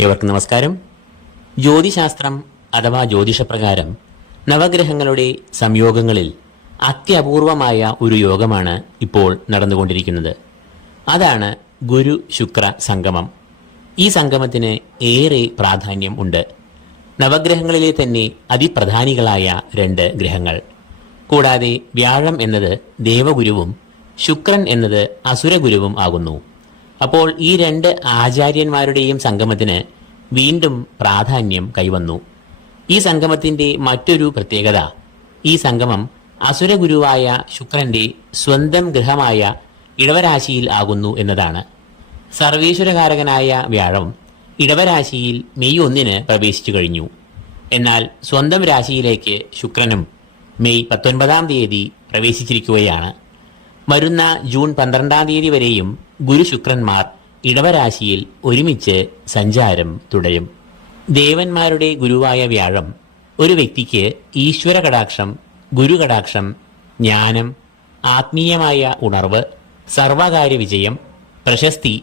ഏവർക്കും നമസ്കാരം. ജ്യോതിശാസ്ത്രം അഥവാ ജ്യോതിഷപ്രകാരം നവഗ്രഹങ്ങളുടെ സംയോഗങ്ങളിൽ അത്യപൂർവമായ ഒരു യോഗമാണ് ഇപ്പോൾ നടന്നുകൊണ്ടിരിക്കുന്നത്. അതാണ് ഗുരു ശുക്ര സംഗമം. ഈ സംഗമത്തിന് ഏറെ പ്രാധാന്യം ഉണ്ട്. നവഗ്രഹങ്ങളിലെ തന്നെ അതിപ്രധാനികളായ രണ്ട് ഗ്രഹങ്ങൾ. കൂടാതെ വ്യാഴം എന്നത് ദേവഗുരുവും ശുക്രൻ എന്നത് അസുരഗുരുവും ആകുന്നു. അപ്പോൾ ഈ രണ്ട് ആചാര്യന്മാരുടെയും സംഗമത്തിന് വീണ്ടും പ്രാധാന്യം കൈവന്നു. ഈ സംഗമത്തിന്റെ മറ്റൊരു പ്രത്യേകത ഈ സംഗമം അസുരഗുരുവായ ശുക്രന്റെ സ്വന്തം ഗ്രഹമായ ഇടവരാശിയിൽ ആകുന്നു എന്നതാണ്. സർവീശ്വരകാരകനായ വ്യാഴം ഇടവരാശിയിൽ മെയ് ഒന്നിന് പ്രവേശിച്ചു കഴിഞ്ഞു. എന്നാൽ സ്വന്തം രാശിയിലേക്ക് ശുക്രനും മെയ് പത്തൊൻപതാം തീയതി പ്രവേശിച്ചിരിക്കുകയാണ്. വരുന്ന ജൂൺ പന്ത്രണ്ടാം തീയതി വരെയും ഗുരു ശുക്രന്മാർ ഇടവരാശിയിൽ ഒരുമിച്ച് സഞ്ചാരം തുടരും. ദേവന്മാരുടെ ഗുരുവായ വ്യാഴം ഒരു വ്യക്തിക്ക് ഈശ്വര കടാക്ഷം ഗുരു കടാക്ഷം ജ്ഞാനം ആത്മീയമായ ഉണർവ് സർവകാര്യ വിജയം പ്രശസ്തി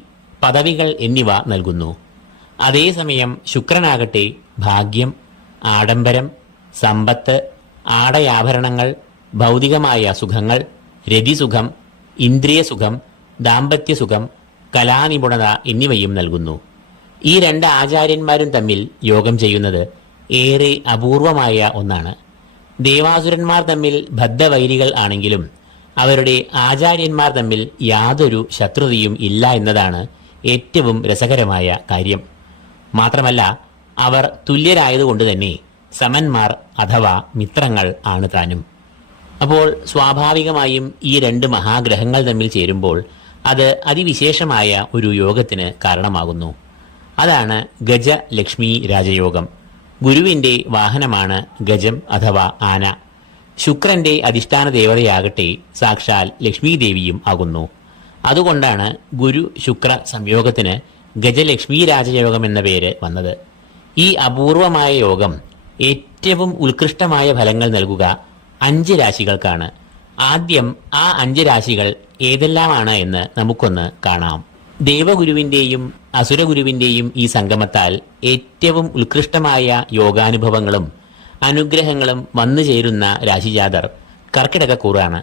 പദവികൾ എന്നിവ നൽകുന്നു. അതേസമയം ശുക്രനാകട്ടെ ഭാഗ്യം ആഡംബരം സമ്പത്ത് ആടയാഭരണങ്ങൾ ഭൗതികമായ സുഖങ്ങൾ രതിസുഖം ഇന്ദ്രിയസുഖം ദാമ്പത്യസുഖം കലാനിപുണത എന്നിവയും നൽകുന്നു. ഈ രണ്ട് ആചാര്യന്മാരും തമ്മിൽ യോഗം ചെയ്യുന്നത് ഏറെ അപൂർവമായ ഒന്നാണ്. ദേവാസുരന്മാർ തമ്മിൽ ബദ്ധവൈരികൾ ആണെങ്കിലും അവരുടെ ആചാര്യന്മാർ തമ്മിൽ യാതൊരു ശത്രുതയും ഇല്ല എന്നതാണ് ഏറ്റവും രസകരമായ കാര്യം. മാത്രമല്ല അവർ തുല്യരായതുകൊണ്ട് തന്നെ സമന്മാർ അഥവാ മിത്രങ്ങൾ ആണ് താനും. അപ്പോൾ സ്വാഭാവികമായും ഈ രണ്ട് മഹാഗ്രഹങ്ങൾ തമ്മിൽ ചേരുമ്പോൾ അത് അതിവിശേഷമായ ഒരു യോഗത്തിന് കാരണമാകുന്നു. അതാണ് ഗജ ലക്ഷ്മി രാജയോഗം. ഗുരുവിന്റെ വാഹനമാണ് ഗജം അഥവാ ആന. ശുക്രന്റെ അധിഷ്ഠാന ദേവതയാകട്ടെ സാക്ഷാൽ ലക്ഷ്മി ദേവിയും ആകുന്നു. അതുകൊണ്ടാണ് ഗുരു ശുക്ര സംയോഗത്തിന് ഗജലക്ഷ്മി രാജയോഗം എന്ന പേര് വന്നത്. ഈ അപൂർവമായ യോഗം ഏറ്റവും ഉത്കൃഷ്ടമായ ഫലങ്ങൾ നൽകുക അഞ്ച് രാശികൾക്കാണ്. ആദ്യം ആ അഞ്ച് രാശികൾ ഏതെല്ലാമാണ് എന്ന് നമുക്കൊന്ന് കാണാം. ദേവഗുരുവിന്റെയും അസുരഗുരുവിന്റെയും ഈ സംഗമത്താൽ ഏറ്റവും ഉത്കൃഷ്ടമായ യോഗാനുഭവങ്ങളും അനുഗ്രഹങ്ങളും വന്നു ചേരുന്ന രാശിജാതർ കർക്കിടകക്കൂറാണ്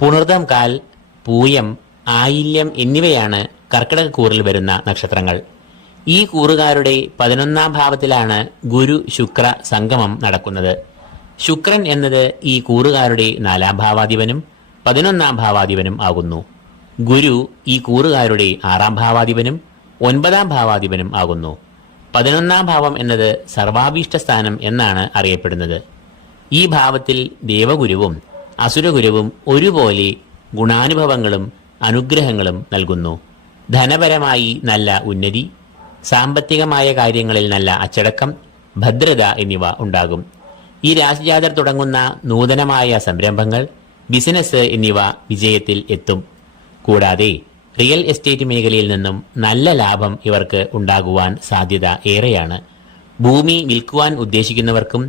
പുണർദം കാൽ പൂയം ആയില്യം എന്നിവയാണ് കർക്കിടകക്കൂറിൽ വരുന്ന നക്ഷത്രങ്ങൾ. ഈ കൂറുകാരുടെ പതിനൊന്നാം ഭാവത്തിലാണ് ഗുരു ശുക്ര സംഗമം നടക്കുന്നത്. ശുക്രൻ എന്നത് ഈ കൂറുകാരുടെ നാലാം ഭാവാധിപനും പതിനൊന്നാം ഭാവാധിപനും ആകുന്നു. ഗുരു ഈ കൂറുകാരുടെ ആറാം ഭാവാധിപനും ഒൻപതാം ഭാവാധിപനും ആകുന്നു. പതിനൊന്നാം ഭാവം എന്നത് സർവാഭീഷ്ട സ്ഥാനം എന്നാണ് അറിയപ്പെടുന്നത്. ഈ ഭാവത്തിൽ ദേവഗുരുവും അസുരഗുരുവും ഒരുപോലെ ഗുണാനുഭവങ്ങളും അനുഗ്രഹങ്ങളും നൽകുന്നു. ധനപരമായി നല്ല ഉന്നതി സാമ്പത്തികമായ കാര്യങ്ങളിൽ നല്ല അച്ചടക്കം ഭദ്രത എന്നിവ ഉണ്ടാകും. ഈ രാശിജാതർ തുടങ്ങുന്ന നൂതനമായ സംരംഭങ്ങൾ ബിസിനസ് എന്നിവ വിജയത്തിൽ എത്തും. കൂടാതെ റിയൽ എസ്റ്റേറ്റ് മേഖലയിൽ നിന്നും നല്ല ലാഭം ഇവർക്ക് ഉണ്ടാകുവാൻ സാധ്യത ഏറെയാണ്. ഭൂമി വിൽക്കുവാൻ ഉദ്ദേശിക്കുന്നവർക്കും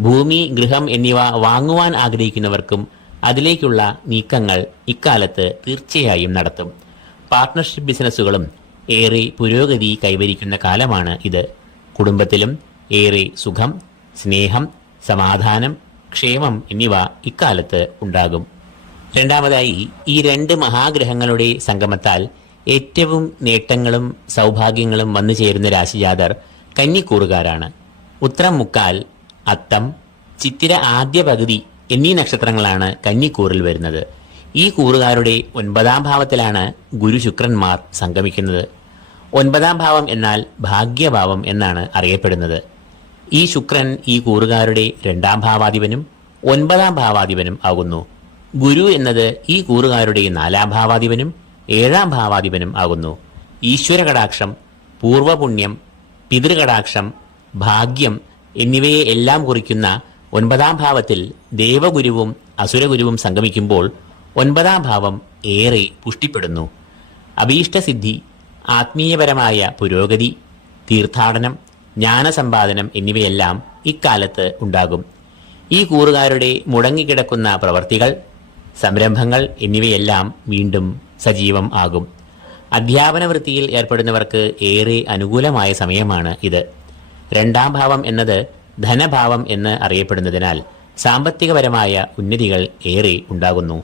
ഭൂമി ഗൃഹം എന്നിവ വാങ്ങുവാൻ ആഗ്രഹിക്കുന്നവർക്കും അതിലേക്കുള്ള നീക്കങ്ങൾ ഇക്കാലത്ത് തീർച്ചയായും നടത്തും. പാർട്ട്ണർഷിപ്പ് ബിസിനസ്സുകളും ഏറെ പുരോഗതി കൈവരിക്കുന്ന കാലമാണ് ഇത്. കുടുംബത്തിലും ഏറെ സുഖം സ്നേഹം സമാധാനം ക്ഷേമം എന്നിവ ഇക്കാലത്ത് ഉണ്ടാകും. രണ്ടാമതായി ഈ രണ്ട് മഹാഗ്രഹങ്ങളുടെ സംഗമത്താൽ ഏറ്റവും നേട്ടങ്ങളും സൗഭാഗ്യങ്ങളും വന്നു ചേരുന്ന രാശിജാതർ കന്നിക്കൂറുകാരാണ്. ഉത്തരം മുക്കാൽ അത്തം ചിത്തിര ആദ്യ പകുതി എന്നീ നക്ഷത്രങ്ങളാണ് കന്നിക്കൂറിൽ വരുന്നത്. ഈ കൂറുകാരുടെ ഒൻപതാം ഭാവത്തിലാണ് ഗുരു ശുക്രന്മാർ സംഗമിക്കുന്നത്. ഒൻപതാം ഭാവം എന്നാൽ ഭാഗ്യഭാവം എന്നാണ് അറിയപ്പെടുന്നത്. ഈ ശുക്രൻ ഈ കൂറുകാരുടെ രണ്ടാം ഭാവാധിപനും ഒൻപതാം ഭാവാധിപനും ആകുന്നു. ഗുരു എന്നത് ഈ കൂറുകാരുടെ നാലാം ഭാവാധിപനും ഏഴാം ഭാവാധിപനും ആകുന്നു. ഈശ്വര കടാക്ഷം പൂർവപുണ്യം പിതൃകടാക്ഷം ഭാഗ്യം എന്നിവയെ എല്ലാം കുറിക്കുന്ന ഒൻപതാം ഭാവത്തിൽ ദേവഗുരുവും അസുരഗുരുവും സംഗമിക്കുമ്പോൾ ഒൻപതാം ഭാവം ഏറെ പുഷ്ടിപ്പെടുന്നു. അഭീഷ്ടസിദ്ധി ആത്മീയപരമായ പുരോഗതി തീർത്ഥാടനം ജ്ഞാനസമ്പാദനം എന്നിവയെല്ലാം ഇക്കാലത്ത് ഉണ്ടാകും. ഈ കൂറുകാരുടെ മുടങ്ങിക്കിടക്കുന്ന പ്രവർത്തികൾ സംരംഭങ്ങൾ എന്നിവയെല്ലാം വീണ്ടും സജീവം ആകും. അധ്യാപന വൃത്തിയിൽ ഏർപ്പെടുന്നവർക്ക് ഏറെ അനുകൂലമായ സമയമാണ് ഇത്. രണ്ടാം ഭാവം എന്നത് ധനഭാവം എന്ന് അറിയപ്പെടുന്നതിനാൽ സാമ്പത്തികപരമായ ഉന്നതികൾ ഏറെ ഉണ്ടാകുന്നു.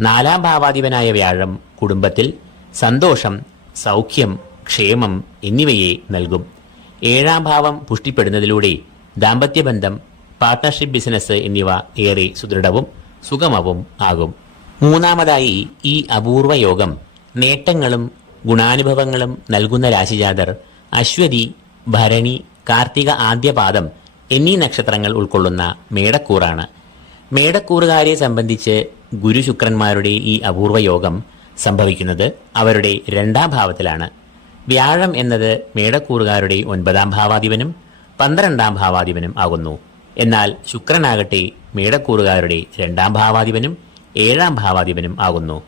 നാലാം ഭാവാധിപനായ വ്യാഴം കുടുംബത്തിൽ സന്തോഷം സൗഖ്യം ക്ഷേമം എന്നിവയെ നൽകും. ഏഴാം ഭാവം പുഷ്ടിപ്പെടുന്നതിലൂടെ ദാമ്പത്യബന്ധം പാർട്ട്ണർഷിപ്പ് ബിസിനസ് എന്നിവ ഏറെ സുദൃഢവും സുഗമവും ആകും. മൂന്നാമതായി ഈ അപൂർവ യോഗം നേട്ടങ്ങളും ഗുണാനുഭവങ്ങളും നൽകുന്ന രാശിജാതർ അശ്വതി ഭരണി കാർത്തിക ആദ്യപാദം എന്നീ നക്ഷത്രങ്ങൾ ഉൾക്കൊള്ളുന്ന മേടക്കൂറാണ്. മേടക്കൂറുകാരെ സംബന്ധിച്ച് ഗുരുശുക്രന്മാരുടെ ഈ അപൂർവ യോഗം സംഭവിക്കുന്നത് അവരുടെ രണ്ടാം ഭാവത്തിലാണ്. വ്യാഴം എന്നത് മേടക്കൂറുകാരുടെ ഒൻപതാം ഭാവാധിപനും പന്ത്രണ്ടാം ഭാവാധിപനും ആകുന്നു. എന്നാൽ ശുക്രനാകട്ടെ മേടക്കൂറുകാരുടെ രണ്ടാം ഭാവാധിപനും ഏഴാം ഭാവാധിപനും ആകുന്നു.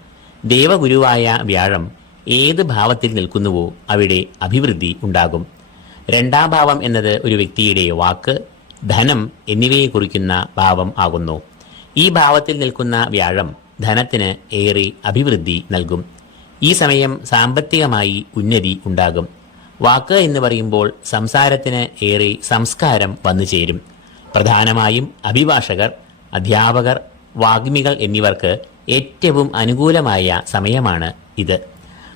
ദേവഗുരുവായ വ്യാഴം ഏത് ഭാവത്തിൽ നിൽക്കുന്നുവോ അവിടെ അഭിവൃദ്ധി ഉണ്ടാകും. രണ്ടാം ഭാവം എന്നത് ഒരു വ്യക്തിയുടെ വാക്ക് ധനം എന്നിവയെ കുറിക്കുന്ന ഭാവം ആകുന്നു. ഈ ഭാവത്തിൽ നിൽക്കുന്ന വ്യാഴം ധനത്തിന് ഏറെ അഭിവൃദ്ധി നൽകും. ഈ സമയം സാമ്പത്തികമായി ഉന്നതി ഉണ്ടാകും. വാക്ക് എന്ന് പറയുമ്പോൾ സംസാരത്തിന് ഏറെ സംസ്കാരം വന്നു ചേരും. പ്രധാനമായും അഭിഭാഷകർ അധ്യാപകർ വാഗ്മികൾ എന്നിവർക്ക് ഏറ്റവും അനുകൂലമായ സമയമാണ് ഇത്.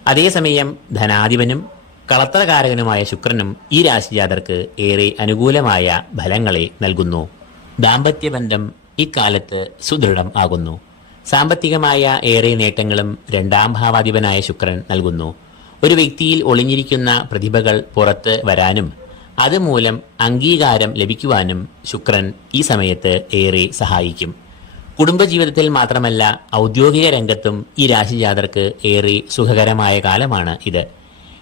അതേസമയം ധനാധിപനും കളത്രകാരകനുമായ ശുക്രനും ഈ രാശിജാതർക്ക് ഏറെ അനുകൂലമായ ഫലങ്ങളെ നൽകുന്നു. ദാമ്പത്യബന്ധം ഇക്കാലത്ത് സുദൃഢം ആകുന്നു. സാമ്പത്തികമായ ഏറെ നേട്ടങ്ങളും രണ്ടാം ഭാവാധിപനായ ശുക്രൻ നൽകുന്നു. ഒരു വ്യക്തിയിൽ ഒളിഞ്ഞിരിക്കുന്ന പ്രതിഭകൾ പുറത്ത് വരാനും അതുമൂലം അംഗീകാരം ലഭിക്കുവാനും ശുക്രൻ ഈ സമയത്ത് ഏറെ സഹായിക്കും. കുടുംബജീവിതത്തിൽ മാത്രമല്ല ഔദ്യോഗിക രംഗത്തും ഈ രാശിജാതർക്ക് ഏറെ സുഖകരമായ കാലമാണ് ഇത്.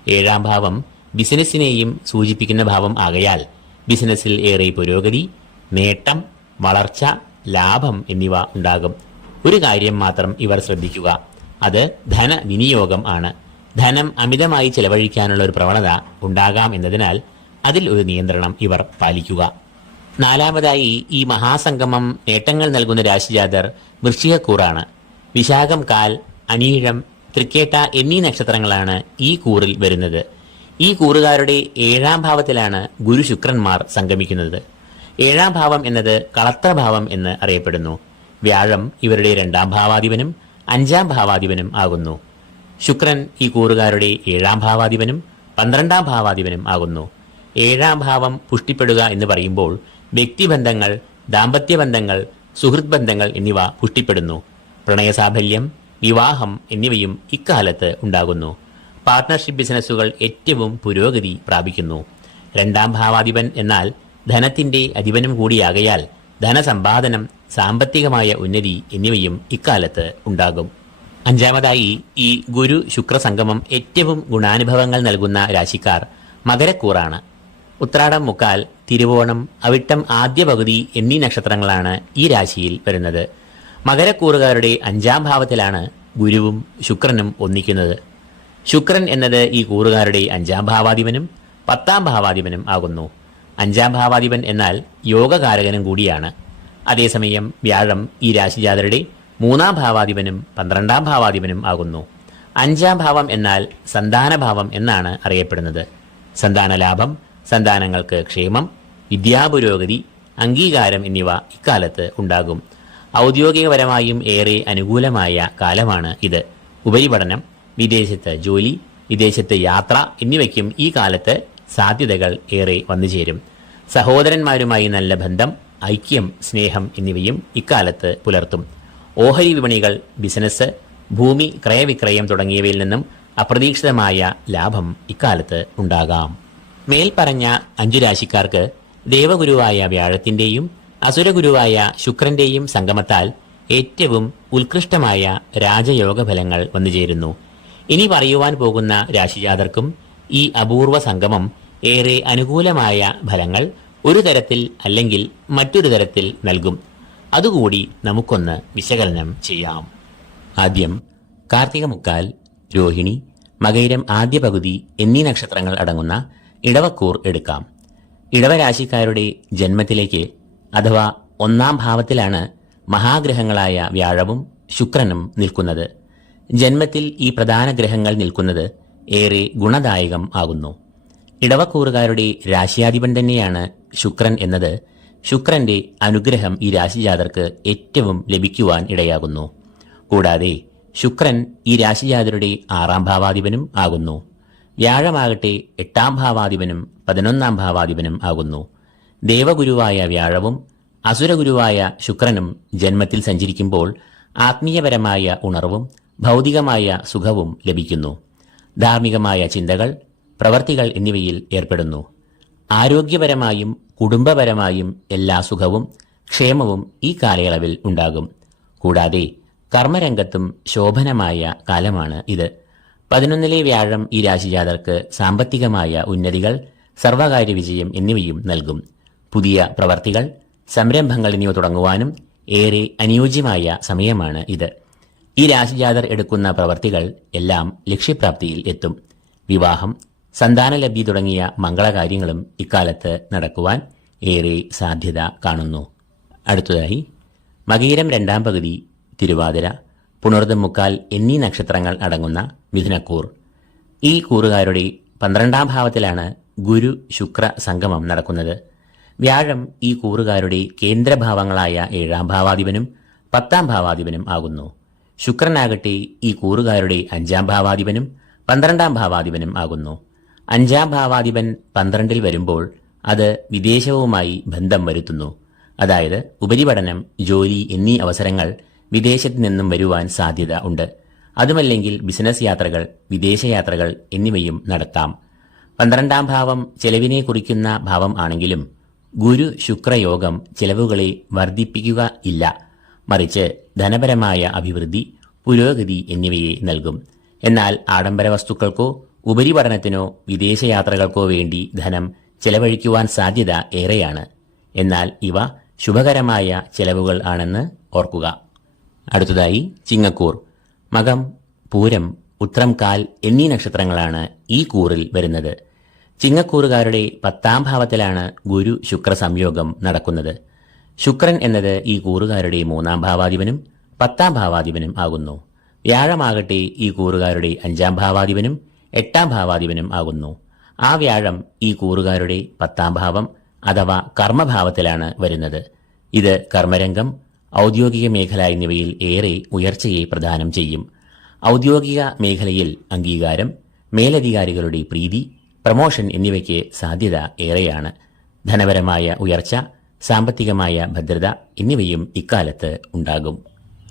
ഏഴാം ഭാവം ബിസിനസ്സിനെയും സൂചിപ്പിക്കുന്ന ഭാവം ആകയാൽ ബിസിനസ്സിൽ ഏറെ പുരോഗതി നേട്ടം വളർച്ച ലാഭം എന്നിവ ഉണ്ടാകും. ഒരു കാര്യം മാത്രം ഇവർ ശ്രദ്ധിക്കുക. അത് ധനവിനിയോഗം ആണ്. ധനം അമിതമായി ചെലവഴിക്കാനുള്ള ഒരു പ്രവണത ഉണ്ടാകാം എന്നതിനാൽ അതിൽ ഒരു നിയന്ത്രണം ഇവർ പാലിക്കുക. നാലാമതായി ഈ മഹാസംഗമം നേട്ടങ്ങൾ നൽകുന്ന രാശിജാതർ വൃശ്ചികക്കൂറാണ്. വിശാഖം കാൽ അനീഴം തൃക്കേട്ട എന്നീ നക്ഷത്രങ്ങളാണ് ഈ കൂറിൽ വരുന്നത്. ഈ കൂറുകാരുടെ ഏഴാം ഭാവത്തിലാണ് ഗുരു ശുക്രന്മാർ സംഗമിക്കുന്നത്. ഏഴാം ഭാവം എന്നത് കളത്രഭാവം എന്ന് അറിയപ്പെടുന്നു. വ്യാഴം ഇവരുടെ രണ്ടാം ഭാവാധിപനും അഞ്ചാം ഭാവാധിപനും ആകുന്നു. ശുക്രൻ ഈ കൂറുകാരുടെ ഏഴാം ഭാവാധിപനും പന്ത്രണ്ടാം ഭാവാധിപനും ആകുന്നു. ഏഴാം ഭാവം പുഷ്ടിപ്പെടുക എന്ന് പറയുമ്പോൾ വ്യക്തിബന്ധങ്ങൾ ദാമ്പത്യബന്ധങ്ങൾ സുഹൃത് ബന്ധങ്ങൾ എന്നിവ പുഷ്ടിപ്പെടുന്നു. പ്രണയസാഫല്യം വിവാഹം എന്നിവയും ഇക്കാലത്ത് ഉണ്ടാകുന്നു. പാർട്ട്ണർഷിപ്പ് ബിസിനസ്സുകൾ ഏറ്റവും പുരോഗതി പ്രാപിക്കുന്നു. രണ്ടാം ഭാവാധിപൻ എന്നാൽ ധനത്തിന്റെ അധിപനും കൂടിയാകയാൽ ധനസമ്പാദനം സാമ്പത്തികമായ ഉന്നതി എന്നിവയും ഇക്കാലത്ത് ഉണ്ടാകും. അഞ്ചാമതായി ഈ ഗുരു ശുക്ര സംഗമം ഏറ്റവും ഗുണാനുഭവങ്ങൾ നൽകുന്ന രാശിക്കാർ മകരക്കൂറാണ്. ഉത്രാടം മുക്കാൽ തിരുവോണം അവിട്ടം ആദ്യ പകുതി എന്നീ നക്ഷത്രങ്ങളാണ് ഈ രാശിയിൽ വരുന്നത്. മകരക്കൂറുകാരുടെ അഞ്ചാം ഭാവത്തിലാണ് ഗുരുവും ശുക്രനും ഒന്നിക്കുന്നത്. ശുക്രൻ എന്നത് ഈ കൂറുകാരുടെ അഞ്ചാം ഭാവാധിപനും പത്താം ഭാവാധിപനും ആകുന്നു. അഞ്ചാം ഭാവാധിപൻ എന്നാൽ യോഗകാരകനും കൂടിയാണ്. അതേസമയം വ്യാഴം ഈ രാശിജാതരുടെ മൂന്നാം ഭാവാധിപനും പന്ത്രണ്ടാം ഭാവാധിപനും ആകുന്നു. അഞ്ചാം ഭാവം എന്നാൽ സന്താനഭാവം എന്നാണ് അറിയപ്പെടുന്നത്. സന്താന ലാഭം സന്താനങ്ങൾക്ക് ക്ഷേമം വിദ്യാപുരോഗതി അംഗീകാരം എന്നിവ ഇക്കാലത്ത് ഉണ്ടാകും. ഔദ്യോഗികപരമായും ഏറെ അനുകൂലമായ കാലമാണ് ഇത്. ഉപരിപഠനം വിദേശത്ത് ജോലി വിദേശത്ത് യാത്ര എന്നിവയ്ക്കും ഈ കാലത്ത് സാധ്യതകൾ ഏറെ വന്നുചേരും. സഹോദരന്മാരുമായി നല്ല ബന്ധം ഐക്യം സ്നേഹം എന്നിവയും ഇക്കാലത്ത് പുലർത്തും. ഓഹരി വിപണികൾ ബിസിനസ് ഭൂമി ക്രയവിക്രയം തുടങ്ങിയവയിൽ നിന്നും അപ്രതീക്ഷിതമായ ലാഭം ഇക്കാലത്ത് ഉണ്ടാകാം. മേൽപ്പറഞ്ഞ അഞ്ചു രാശിക്കാർക്ക് ദേവഗുരുവായ വ്യാഴത്തിന്റെയും അസുരഗുരുവായ ശുക്രന്റെയും സംഗമത്താൽ ഏറ്റവും ഉത്കൃഷ്ടമായ രാജയോഗ ഫലങ്ങൾ വന്നുചേരുന്നു ഇനി പറയുവാൻ പോകുന്ന രാശിജാതർക്കും ഈ അപൂർവ സംഗമം ഏറെ അനുകൂലമായ ഫലങ്ങൾ ഒരു തരത്തിൽ അല്ലെങ്കിൽ മറ്റൊരു തരത്തിൽ നൽകും. അതുകൂടി നമുക്കൊന്ന് വിശകലനം ചെയ്യാം. ആദ്യം കാർത്തിക മുക്കാൽ രോഹിണി മകൈരം ആദ്യ പകുതി എന്നീ നക്ഷത്രങ്ങൾ അടങ്ങുന്ന ഇടവക്കൂർ എടുക്കാം. ഇടവരാശിക്കാരുടെ ജന്മത്തിലേക്ക് അഥവാ ഒന്നാം ഭാവത്തിലാണ് മഹാഗ്രഹങ്ങളായ വ്യാഴവും ശുക്രനും നിൽക്കുന്നത്. ജന്മത്തിൽ ഈ പ്രധാന ഗ്രഹങ്ങൾ നിൽക്കുന്നത് ഏറെ ഗുണദായകം ആകുന്നു. ഇടവക്കൂറുകാരുടെ രാശിയാധിപൻ തന്നെയാണ് ശുക്രൻ എന്നത് ശുക്രന്റെ അനുഗ്രഹം ഈ രാശിജാതർക്ക് ഏറ്റവും ലഭിക്കുവാൻ ഇടയാകുന്നു. കൂടാതെ ശുക്രൻ ഈ രാശിജാതരുടെ ആറാം ഭാവാധിപനും ആകുന്നു. വ്യാഴമാകട്ടെ എട്ടാം ഭാവാധിപനും പതിനൊന്നാം ഭാവാധിപനും ആകുന്നു. ദേവഗുരുവായ വ്യാഴവും അസുരഗുരുവായ ശുക്രനും ജന്മത്തിൽ സഞ്ചരിക്കുമ്പോൾ ആത്മീയപരമായ ഉണർവും ഭൗതികമായ സുഖവും ലഭിക്കുന്നു. ധാർമ്മികമായ ചിന്തകൾ പ്രവർത്തികൾ എന്നിവയിൽ ഏർപ്പെടുന്നു. ആരോഗ്യപരമായും കുടുംബപരമായും എല്ലാ സുഖവും ക്ഷേമവും ഈ കാലയളവിൽ ഉണ്ടാകും. കൂടാതെ കർമ്മരംഗത്തും ശോഭനമായ കാലമാണ് ഇത്. പതിനൊന്നിലെ വ്യാഴം ഈ രാശിജാതർക്ക് സാമ്പത്തികമായ ഉന്നതികൾ സർവകാര്യ വിജയം എന്നിവയും നൽകും. പുതിയ പ്രവർത്തികൾ സംരംഭങ്ങൾ എന്നിവ തുടങ്ങുവാനും ഏറെ അനുയോജ്യമായ സമയമാണ് ഇത്. ഈ രാശിജാതർ എടുക്കുന്ന പ്രവർത്തികൾ എല്ലാം ലക്ഷ്യപ്രാപ്തിയിൽ എത്തും. വിവാഹം സന്താനലബ്ധി തുടങ്ങിയ മംഗളകാര്യങ്ങളും ഇക്കാലത്ത് നടക്കുവാൻ ഏറെ സാധ്യത കാണുന്നു. അടുത്തതായി മകീരം രണ്ടാം പകുതി തിരുവാതിര പുണർദമുക്കാൽ എന്നീ നക്ഷത്രങ്ങൾ അടങ്ങുന്ന മിഥുനക്കൂർ. ഈ കൂറുകാരുടെ പന്ത്രണ്ടാം ഭാവത്തിലാണ് ഗുരു ശുക്ര സംഗമം നടക്കുന്നത്. വ്യാഴം ഈ കൂറുകാരുടെ കേന്ദ്രഭാവങ്ങളായ ഏഴാം ഭാവാധിപനും പത്താം ഭാവാധിപനും ആകുന്നു. ശുക്രനാകട്ടെ ഈ കൂറുകാരുടെ അഞ്ചാം ഭാവാധിപനും പന്ത്രണ്ടാം ഭാവാധിപനും ആകുന്നു. അഞ്ചാം ഭാവാധിപൻ പന്ത്രണ്ടിൽ വരുമ്പോൾ അത് വിദേശവുമായി ബന്ധം വരുത്തുന്നു. അതായത് ഉപരിപഠനം ജോലി എന്നീ അവസരങ്ങൾ വിദേശത്ത് നിന്നും വരുവാൻ സാധ്യത ഉണ്ട്. അതുമല്ലെങ്കിൽ ബിസിനസ് യാത്രകൾ വിദേശയാത്രകൾ എന്നിവയും നടത്താം. പന്ത്രണ്ടാം ഭാവം ചെലവിനെ കുറിക്കുന്ന ഭാവം ആണെങ്കിലും ഗുരു ശുക്രയോഗം ചെലവുകളെ വർദ്ധിപ്പിക്കുക ഇല്ല. മറിച്ച് ധനപരമായ അഭിവൃദ്ധി പുരോഗതി എന്നിവയെ നൽകും. എന്നാൽ ആഡംബര വസ്തുക്കൾക്കോ ഉപരിപഠനത്തിനോ വിദേശയാത്രകൾക്കോ വേണ്ടി ധനം ചെലവഴിക്കുവാൻ സാധ്യത ഏറെയാണ്. എന്നാൽ ഇവ ശുഭകരമായ ചെലവുകൾ ആണെന്ന് ഓർക്കുക. അടുത്തതായി ചിങ്ങക്കൂർ. മകം പൂരം ഉത്രം കാൽ എന്നീ നക്ഷത്രങ്ങളാണ് ഈ കൂറിൽ വരുന്നത്. ചിങ്ങക്കൂറുകാരുടെ പത്താം ഭാവത്തിലാണ് ഗുരു ശുക്ര സംയോഗം നടക്കുന്നത്. ശുക്രൻ എന്നത് ഈ കൂറുകാരുടെ മൂന്നാം ഭാവാധിപനും പത്താം ഭാവാധിപനും ആകുന്നു. വ്യാഴമാകട്ടെ ഈ കൂറുകാരുടെ അഞ്ചാം ഭാവാധിപനും എട്ടാം ഭാവാധിപനും ആകുന്നു. ആ വ്യാഴം ഈ കൂറുകാരുടെ പത്താം ഭാവം അഥവാ കർമ്മഭാവത്തിലാണ് വരുന്നത്. ഇത് കർമ്മരംഗം ഔദ്യോഗിക മേഖല എന്നിവയിൽ ഏറെ ഉയർച്ചയെ പ്രദാനം ചെയ്യും. ഔദ്യോഗിക മേഖലയിൽ അംഗീകാരം മേലധികാരികളുടെ പ്രീതി പ്രമോഷൻ എന്നിവയ്ക്ക് സാധ്യത ഏറെയാണ്. ധനപരമായ ഉയർച്ച സാമ്പത്തികമായ ഭദ്രത എന്നിവയും ഇക്കാലത്ത് ഉണ്ടാകും.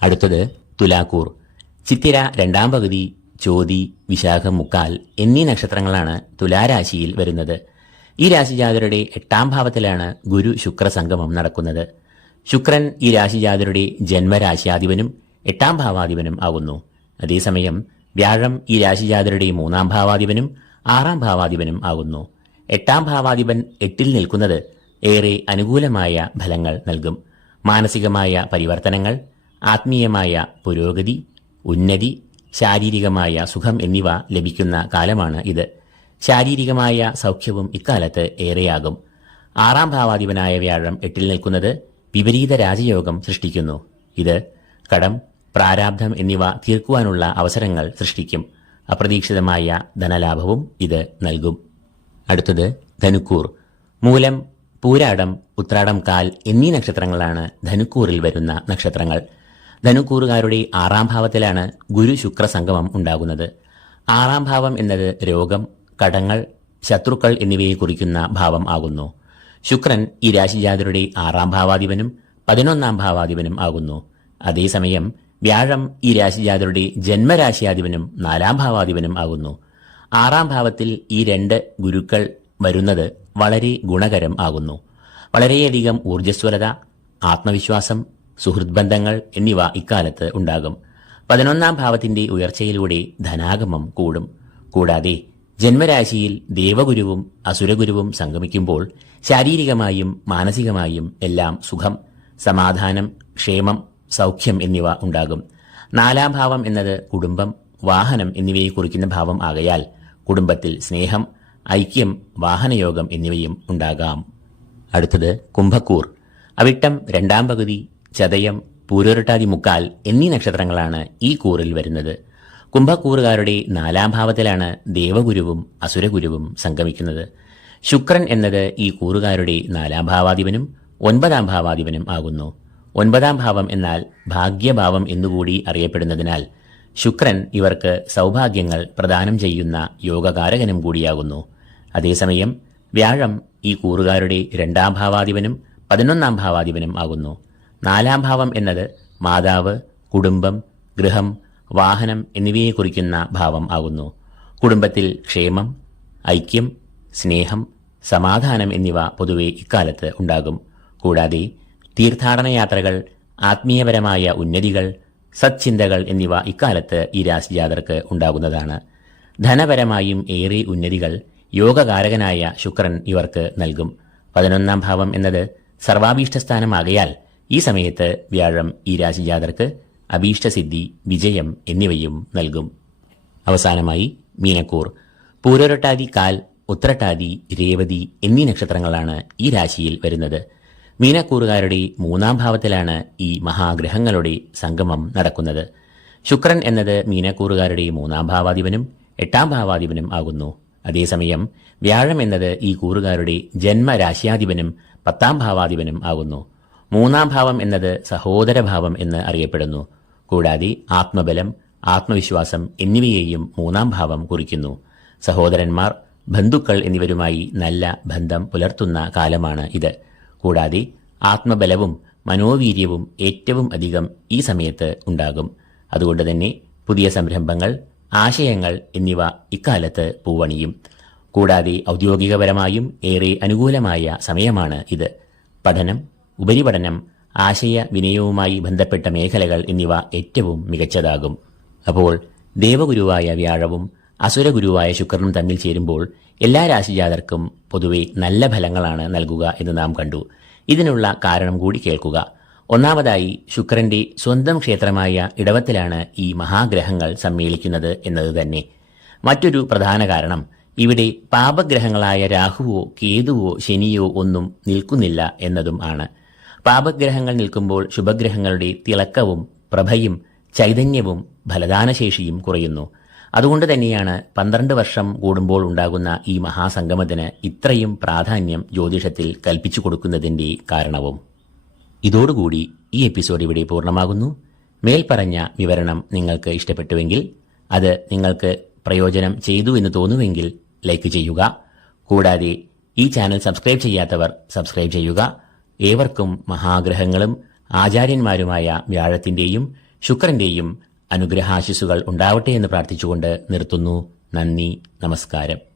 അടുത്തത് തുലാക്കൂർ. ചിത്തിര രണ്ടാം പകുതി ചോതി വിശാഖ മുക്കാൽ എന്നീ നക്ഷത്രങ്ങളാണ് തുലാരാശിയിൽ വരുന്നത്. ഈ രാശിജാതരുടെ എട്ടാം ഭാവത്തിലാണ് ഗുരു ശുക്ര സംഗമം നടക്കുന്നത്. ശുക്രൻ ഈ രാശിജാതരുടെ ജന്മരാശിയാധിപനും എട്ടാം ഭാവാധിപനും ആകുന്നു. അതേസമയം വ്യാഴം ഈ രാശിജാതരുടെ മൂന്നാം ഭാവാധിപനും ആറാം ഭാവാധിപനും ആകുന്നു. എട്ടാം ഭാവാധിപൻ എട്ടിൽ നിൽക്കുന്നത് ഏറെ അനുകൂലമായ ഫലങ്ങൾ നൽകും. മാനസികമായ പരിവർത്തനങ്ങൾ ആത്മീയമായ പുരോഗതി ഉന്നതി ശാരീരികമായ സുഖം എന്നിവ ലഭിക്കുന്ന കാലമാണ് ഇത്. ശാരീരികമായ സൗഖ്യവും ഇക്കാലത്ത് ഏറെയാകും. ആറാം ഭാവാധിപനായ വ്യാഴം എട്ടിൽ നിൽക്കുന്നത് വിപരീത രാജയോഗം സൃഷ്ടിക്കുന്നു. ഇത് കടം പ്രാരാബ്ധം എന്നിവ തീർക്കുവാനുള്ള അവസരങ്ങൾ സൃഷ്ടിക്കും. അപ്രതീക്ഷിതമായ ധനലാഭവും ഇത് നൽകും. അടുത്തത് ധനുക്കൂർ. മൂലം പൂരാടം ഉത്രാടം കാൽ എന്നീ നക്ഷത്രങ്ങളാണ് ധനുക്കൂറിൽ വരുന്ന നക്ഷത്രങ്ങൾ. ധനുക്കൂറുകാരുടെ ആറാം ഭാവത്തിലാണ് ഗുരു ശുക്ര സംഗമം ഉണ്ടാകുന്നത്. ആറാം ഭാവം എന്നത് രോഗം കടങ്ങൾ ശത്രുക്കൾ എന്നിവയെ കുറിക്കുന്ന ഭാവം ആകുന്നു. ശുക്രൻ ഈ രാശിജാതരുടെ ആറാം ഭാവാധിപനും പതിനൊന്നാം ഭാവാധിപനും ആകുന്നു. അതേസമയം വ്യാഴം ഈ രാശിജാതരുടെ ജന്മരാശിയാധിപനും നാലാം ഭാവാധിപനും ആകുന്നു. ആറാം ഭാവത്തിൽ ഈ രണ്ട് ഗുരുക്കൾ വരുന്നത് വളരെ ഗുണകരം ആകുന്നു. വളരെയധികം ഊർജസ്വലത ആത്മവിശ്വാസം സുഹൃത് ബന്ധങ്ങൾ എന്നിവ ഇക്കാലത്ത് ഉണ്ടാകും. പതിനൊന്നാം ഭാവത്തിന്റെ ഉയർച്ചയിലൂടെ ധനാഗമം കൂടും. കൂടാതെ ജന്മരാശിയിൽ ദേവഗുരുവും അസുരഗുരുവും സംഗമിക്കുമ്പോൾ ശാരീരികമായും മാനസികമായും എല്ലാം സുഖം സമാധാനം ക്ഷേമം സൗഖ്യം എന്നിവ ഉണ്ടാകും. നാലാം ഭാവം എന്നത് കുടുംബം വാഹനം എന്നിവയെ കുറിക്കുന്ന ഭാവം ആകയാൽ കുടുംബത്തിൽ സ്നേഹം ഐക്യം വാഹനയോഗം എന്നിവയും ഉണ്ടാകാം. അടുത്തത് കുംഭക്കൂർ. അവിട്ടം രണ്ടാം പകുതി ചതയം പൂരോരട്ടാതി മുക്കാൽ എന്നീ നക്ഷത്രങ്ങളാണ് ഈ കൂറിൽ വരുന്നത്. കുംഭക്കൂറുകാരുടെ നാലാം ഭാവത്തിലാണ് ദേവഗുരുവും അസുരഗുരുവും സംഗമിക്കുന്നത്. ശുക്രൻ എന്നത് ഈ കൂറുകാരുടെ നാലാം ഭാവാധിപനും ഒൻപതാം ഭാവാധിപനും ആകുന്നു. ഒൻപതാം ഭാവം എന്നാൽ ഭാഗ്യഭാവം എന്നുകൂടി അറിയപ്പെടുന്നതിനാൽ ശുക്രൻ ഇവർക്ക് സൗഭാഗ്യങ്ങൾ പ്രദാനം ചെയ്യുന്ന യോഗകാരകനും കൂടിയാകുന്നു. അതേസമയം വ്യാഴം ഈ കൂറുകാരുടെ രണ്ടാം ഭാവാധിപനും പതിനൊന്നാം ഭാവാധിപനും ആകുന്നു. നാലാം ഭാവം എന്നത് മാതാവ് കുടുംബം ഗൃഹം വാഹനം എന്നിവയെ കുറിക്കുന്ന ഭാവം ആകുന്നു. കുടുംബത്തിൽ ക്ഷേമം ഐക്യം സ്നേഹം സമാധാനം എന്നിവ പൊതുവെ ഇക്കാലത്ത് ഉണ്ടാകും. കൂടാതെ തീർത്ഥാടന യാത്രകൾ ആത്മീയപരമായ ഉന്നതികൾ സച്ചിന്തകൾ എന്നിവ ഇക്കാലത്ത് ഈ രാശി രാശിജാതർക്ക് ഉണ്ടാകുന്നതാണ്. ധനപരമായും ഏറെ ഉന്നതികൾ യോഗകാരകനായ ശുക്രൻ ഇവർക്ക് നൽകും. പതിനൊന്നാം ഭാവം എന്നത് സർവാഭീഷ്ടസ്ഥാനമാകയാൽ ഈ സമയത്ത് വ്യാഴം ഈ രാശിജാതർക്ക് അഭീഷ്ടസിദ്ധി വിജയം എന്നിവയും നൽകും. അവസാനമായി മീനക്കൂർ. പൂരോരട്ടാതി കാൽ ഉത്രട്ടാതി രേവതി എന്നീ നക്ഷത്രങ്ങളാണ് ഈ രാശിയിൽ വരുന്നത്. മീനക്കൂറുകാരുടെ മൂന്നാം ഭാവത്തിലാണ് ഈ മഹാഗ്രഹങ്ങളുടെ സംഗമം നടക്കുന്നത്. ശുക്രൻ എന്നത് മീനക്കൂറുകാരുടെ മൂന്നാം ഭാവാധിപനും എട്ടാം ഭാവാധിപനും ആകുന്നു. അതേസമയം വ്യാഴം എന്നത് ഈ കൂറുകാരുടെ ജന്മരാശിയാധിപനും പത്താം ഭാവാധിപനും ആകുന്നു. മൂന്നാം ഭാവം എന്നത് സഹോദരഭാവം എന്ന് അറിയപ്പെടുന്നു. കൂടാതെ ആത്മബലം ആത്മവിശ്വാസം എന്നിവയെയും മൂന്നാം ഭാവം കുറിക്കുന്നു. സഹോദരന്മാർ ബന്ധുക്കൾ എന്നിവരുമായി നല്ല ബന്ധം പുലർത്തുന്ന കാലമാണ് ഇത്. കൂടാതെ ആത്മബലവും മനോവീര്യവും ഏറ്റവും അധികം ഈ സമയത്ത് ഉണ്ടാകും. അതുകൊണ്ട് തന്നെ പുതിയ സംരംഭങ്ങൾ ആശയങ്ങൾ എന്നിവ ഇക്കാലത്ത് പൂവണിയും. കൂടാതെ ഔദ്യോഗികപരമായും ഏറെ അനുകൂലമായ സമയമാണ് ഇത്. പഠനം ഉപരിപഠനം ആശയ വിനയവുമായി ബന്ധപ്പെട്ട മേഖലകൾ എന്നിവ ഏറ്റവും മികച്ചതാകും. അപ്പോൾ ദേവഗുരുവായ വ്യാഴവും അസുരഗുരുവായ ശുക്രനും തമ്മിൽ ചേരുമ്പോൾ എല്ലാ രാശിജാതർക്കും പൊതുവെ നല്ല ഫലങ്ങളാണ് നൽകുക എന്ന് നാം കണ്ടു. ഇതിനുള്ള കാരണം കൂടി കേൾക്കുക. ഒന്നാമതായി ശുക്രന്റെ സ്വന്തം ക്ഷേത്രമായ ഇടവത്തിലാണ് ഈ മഹാഗ്രഹങ്ങൾ സമ്മേളിക്കുന്നത് എന്നത് തന്നെ. മറ്റൊരു പ്രധാന കാരണം ഇവിടെ പാപഗ്രഹങ്ങളായ രാഹുവോ കേതുവോ ശനിയോ ഒന്നും നിൽക്കുന്നില്ല എന്നതും ആണ്. പാപഗ്രഹങ്ങൾ നിൽക്കുമ്പോൾ ശുഭഗ്രഹങ്ങളുടെ തിളക്കവും പ്രഭയും ചൈതന്യവും ഫലദാനശേഷിയും കുറയുന്നു. അതുകൊണ്ട് തന്നെയാണ് പന്ത്രണ്ട് വർഷം കൂടുമ്പോൾ ഉണ്ടാകുന്ന ഈ മഹാസംഗമത്തിന് ഇത്രയും പ്രാധാന്യം ജ്യോതിഷത്തിൽ കൽപ്പിച്ചു കൊടുക്കുന്നതിന്റെ കാരണവും. ഇതോടുകൂടി ഈ എപ്പിസോഡ് ഇവിടെ പൂർണമാകുന്നു. മേൽപ്പറഞ്ഞ വിവരണം നിങ്ങൾക്ക് ഇഷ്ടപ്പെട്ടുവെങ്കിൽ അത് നിങ്ങൾക്ക് പ്രയോജനം ചെയ്തു എന്ന് തോന്നുമെങ്കിൽ ലൈക്ക് ചെയ്യുക. കൂടാതെ ഈ ചാനൽ സബ്സ്ക്രൈബ് ചെയ്യാത്തവർ സബ്സ്ക്രൈബ് ചെയ്യുക. ഏവർക്കും മഹാഗ്രഹങ്ങളും ആചാര്യന്മാരുമായ വ്യാഴത്തിന്റെയും ശുക്രന്റെയും അനുഗ്രഹാശിസുകൾ ഉണ്ടാവട്ടെ എന്ന് പ്രാർത്ഥിച്ചുകൊണ്ട് നിർത്തുന്നു. നന്ദി നമസ്കാരം.